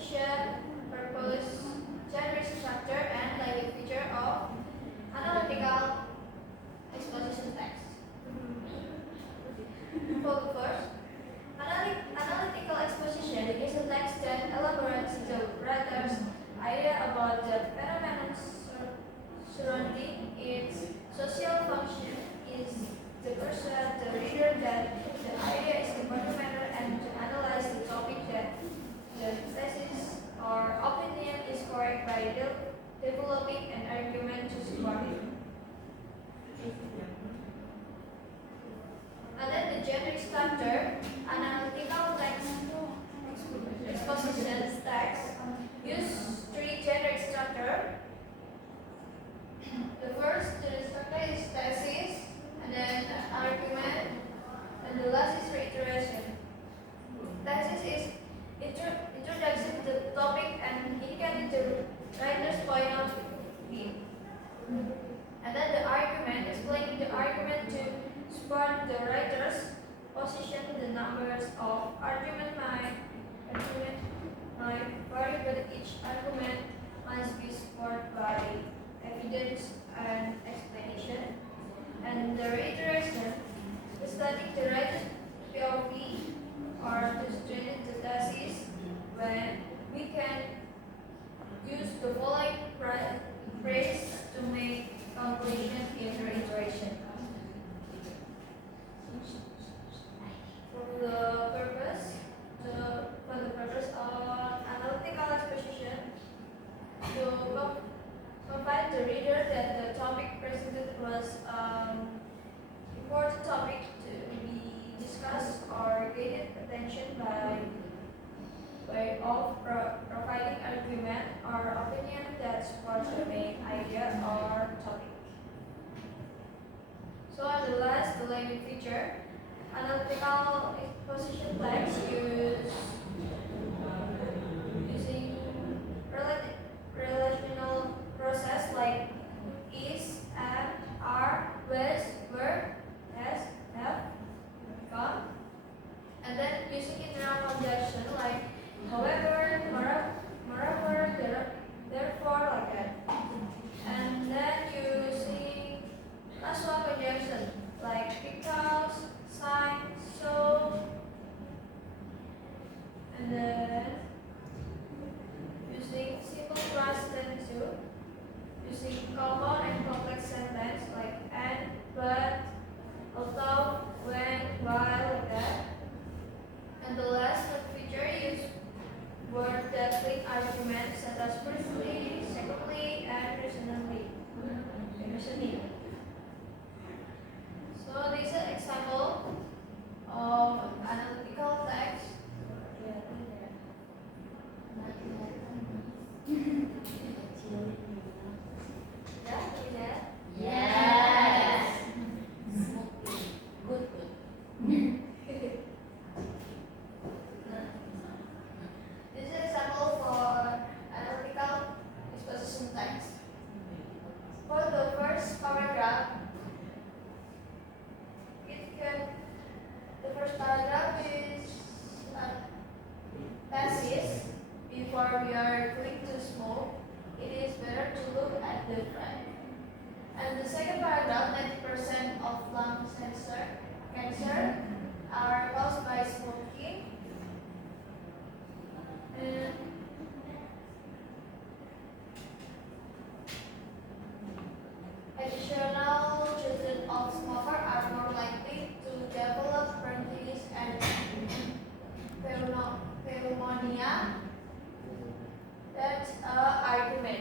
definition, purpose, genre structure, and language feature of analytical exposition text. For the first, analytical exposition is a text that elaborates the writer's idea about the phenomenon surrounding its social function is to persuade the reader that the idea is the matter and to analyze the topic that the thesis or opinion is correct by developing an argument to support it. And then the genre structure, analytical text exposition text use three genre structure. The first structure is thesis, and then argument, and the last is reiteration. Thesis is introduction to the topic and indicating the writer's point of view. And then the argument, explaining the argument to support the writer's position. The numbers of argument might vary, but each argument must be supported by evidence and explanation. And the reiteration, studying the writer's POV or to strengthen the thesis, when we can use the following phrase to make conclusion in reiteration. For the purpose of analytical exposition, to convince the reader that the topic presented was important topic to be discussed or gained attention by way of providing argument or opinion that supports the main idea or topic. So at the last, the language feature. Analytical exposition text using relational process like is, and, are, was, were, has, have, gone, and then using internal conjunction like however, moreover, therefore, like that, and then using casual conjunction like because, sign, so, and then using simple past tense too, using common and complex sentence like and, but, although, when, while, like that. And the last feature is word that link arguments such as firstly, secondly, and reasonably. So this is an example of analytical text. Yes. Good. This is an example for analytical exposition text. For the first paragraph, the first paragraph is thesis. Before we are going to smoke, it is better to look at the front. And the second paragraph, 90% of lung cancer are caused by smoking. And additional children of smoker are more likely to develop bronchitis and pneumonia. That's an argument.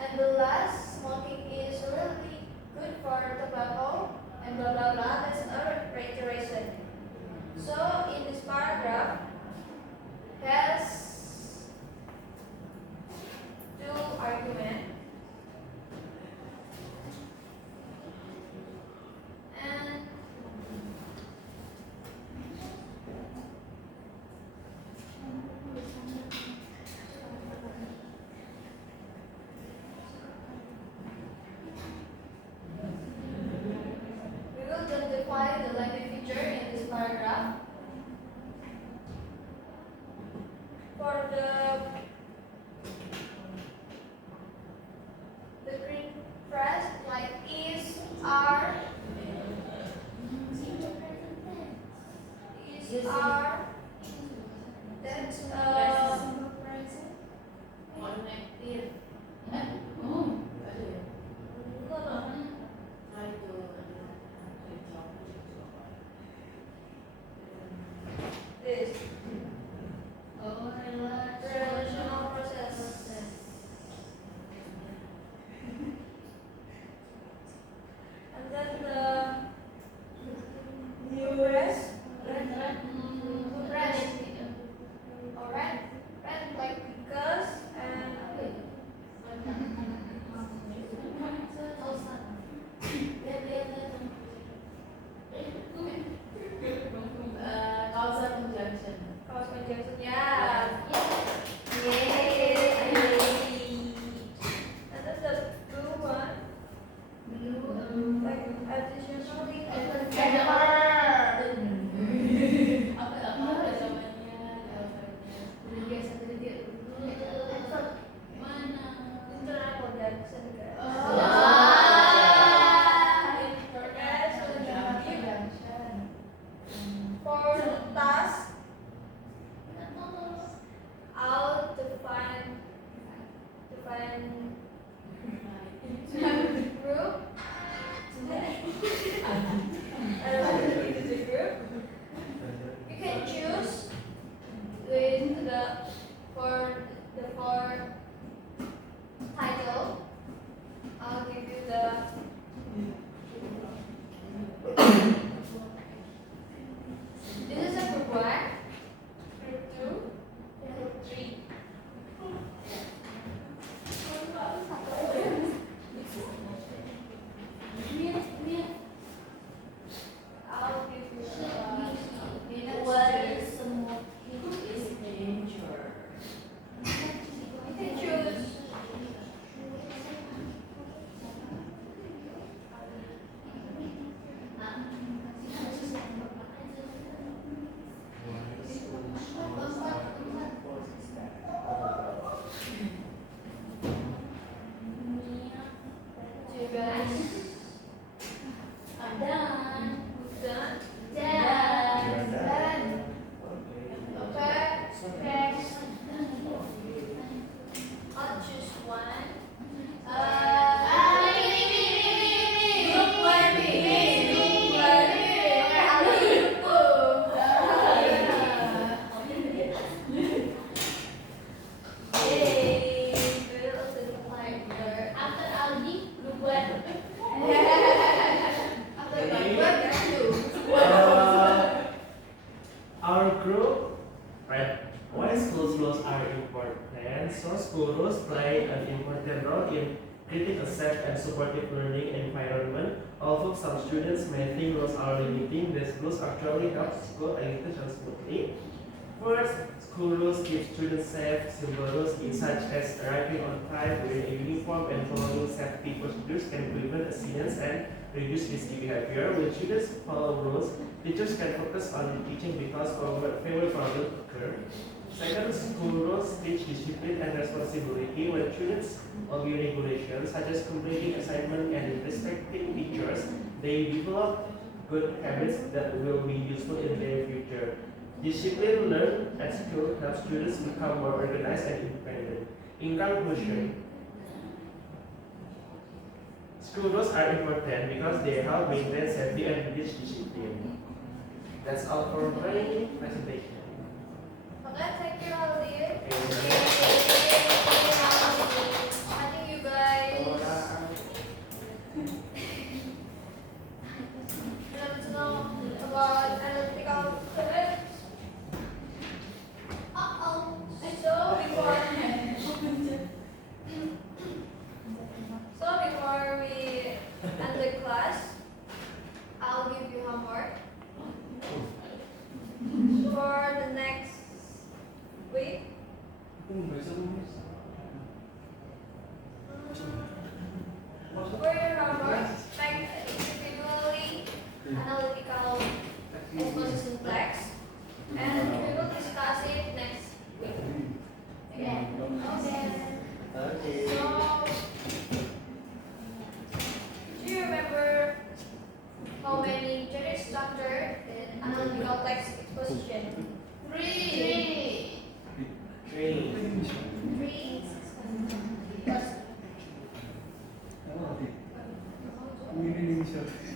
And the last, smoking is really good for tobacco and blah blah blah. That's a reiteration. So in this paragraph has two arguments. And we will identify the language feature in this paragraph. For the Greek phrase like is, are, that's this relational process. And then the rest, alright, and like because and Causal conjunction. cause conjunction, yeah. Yay. And then the blue one, like additionally, internal conjunction. For the task, I'll define group. I don't know if it is a group. You can choose with for title. I'll give you the this is a group 1, group 2, group 3. I'll give you What is smoking is danger. you can choose. Do you guys I'm done. done? Done. Okay. I'll choose one. Group 1. Okay, I'll do Yay! Good of the lighter. After Aldi, group 1. After that, Our group, right? Why school rules are important? So school rules play an important role in creating a safe and supportive learning environment. Although some students may think rules are limiting, these rules actually help school education smoothly. First, school rules keep students safe. Simple rules such as arriving on time, wearing a uniform, and following safety procedures can prevent accidents and reduce risky behavior. When students follow rules, teachers can focus on teaching because fewer problems occur. Second, school rules teach discipline and responsibility. When students obey regulations such as completing assignments and respecting teachers, they develop good habits that will be useful in their future. Discipline learned at school helps students become more organized and independent. In conclusion, school rules are important because they help maintain safety and teach discipline. That's all for my presentation. okay, thank you, Aldi. Okay. I think you guys want to know about analytical methods. So before we end the class, I'll give you homework. For How many generic structure in analytical text exposition? 3. 3. 3. Plus Ini siya.